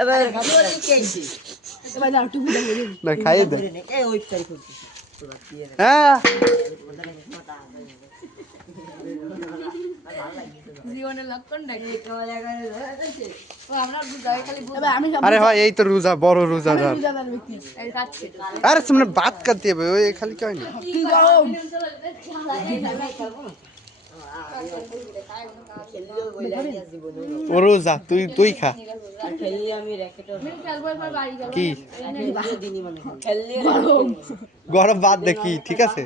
এবার না খাইয়ে দে হ্যাঁ আরে হয় এই তো রোজা বড় রোজাদার আরে সামনে ভাত কাটতে হবে ওই খালি কি হয় না ও রোজা তুই খা কি গরম বাদ দেখি ঠিক আছে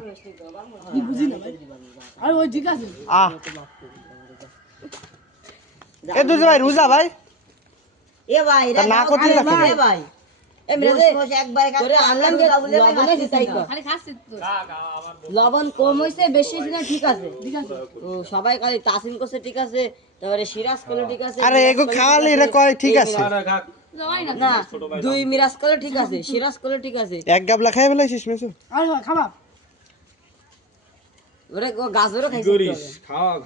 আহ এ দুজ ভাই রোজা ভাই এ ভাই না করতে এ ভাই লবণ কম হয়েছে বেশি হয়েছে ঠিক আছে সবাই খালি তাসিম করছে ঠিক আছে তারপরে সিরাজ করলে ঠিক আছে আরে এগো খাওয়ালে এরা কয় ঠিক আছে না দুই মিরাজ করলে ঠিক আছে সিরাজ করলে ঠিক আছে এক গাবলা খাই ফেলাইছিস মেসো আরে খাবা ওরে গাজরও খাইছিস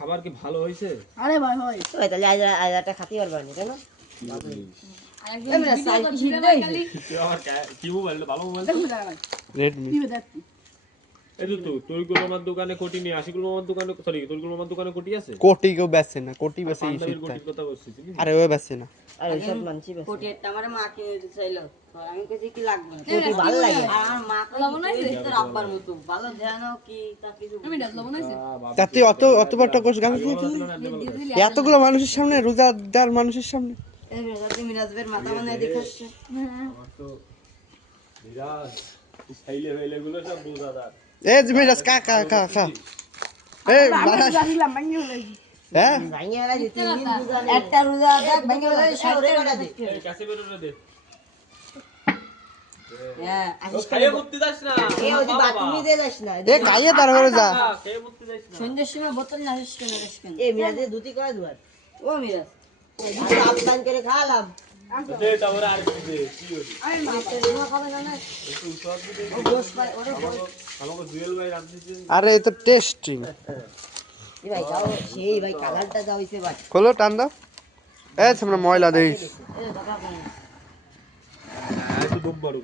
খাবার কি ভালো হইছে আরে ভাই ভাই তাহলে আজ একটা খাতি পারবা না কেন কি মোবাইল ভালো মোবাইল রেডমি এই তো তোরগুলো আমার দোকানে কোটি নেই আশিগুলো আমার দোকানে সরি তোরগুলো আমার দোকানে কোটি আছে কোটি কেউ বেচে না কোটি বেচে এই পান্ডাবির শীত কোটির কথা বলছিস আরে ওই বেচে না আরে সব মানছি বেশ কোটি একটা আমারে মা কিনে দিতে চাইলো আমি কইছি কি লাগবে কোটি ভালো লাগে আর আমার মা লবণ আছে তোর আব্বার মতো ভালো ধ্যানও কি তা কিছু আমি লবণ আছে তাতে অত বড় কোষ গাছ এতগুলো মানুষের সামনে রোজাদার মানুষের সামনে এই রাতে মিরাজের মাথা মানে দেখাচ্ছ তো মিরাজ স্টাইলে হইলে গুলো সব বুঝাদার এ মিরাজ কা এই বারাস হ্যাঁ ভাইয়া লাগি তিন দিন রোজা একটা রোজা দেখ ভাইয়া লাগি সরে কাটা দে এই কাছে বেরোরে দে হ্যাঁ ও খাইয়ে মুক্তি দাস না এই ওদি বাতুমি দে যাস না এ খাইয়ে তারপরে যা খাইয়ে মুক্তি দাস না সন্ধ্যের সময় বোতল না আসিস কেন এই মিরাজে দুটি করে দুয়ার ও মিরাজ আবদান করে খালাম দে তারপরে আর কি দে কি হইছে আরে মাস্টার না খাবে না একটু সব দে ও দোষ ভাই ওরে আমাকে জুয়েল ভাই রাঁধতেছে আরে এ তো টেস্টিং এই ভাই যাও সেই ভাই কালারটা যাও হইছে ভাই খোলো টান দাও এ সামনে ময়লা দেইস এই দাদা ভাই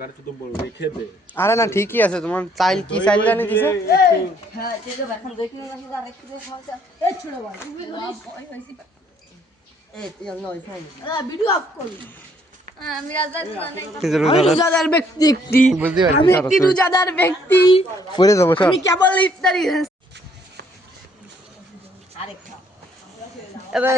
আর তো দম বড় রেখে দে আরে না ঠিকই আছে তোমার চাইল কি চাইল জানি দিছে হ্যাঁ ঠিক আছে এখন দেখি না কি আর একটু খাওয়া এই ছোট ভাই এই তুই অন্য হইছে ভিডিও আপ কর আমি রাজা আমি রোজাদার ব্যক্তি বুঝতে পারছি আমি একটি রোজাদার ব্যক্তি পরে যাবো সব আমি কেবল ইফতারি আরেকটা এবার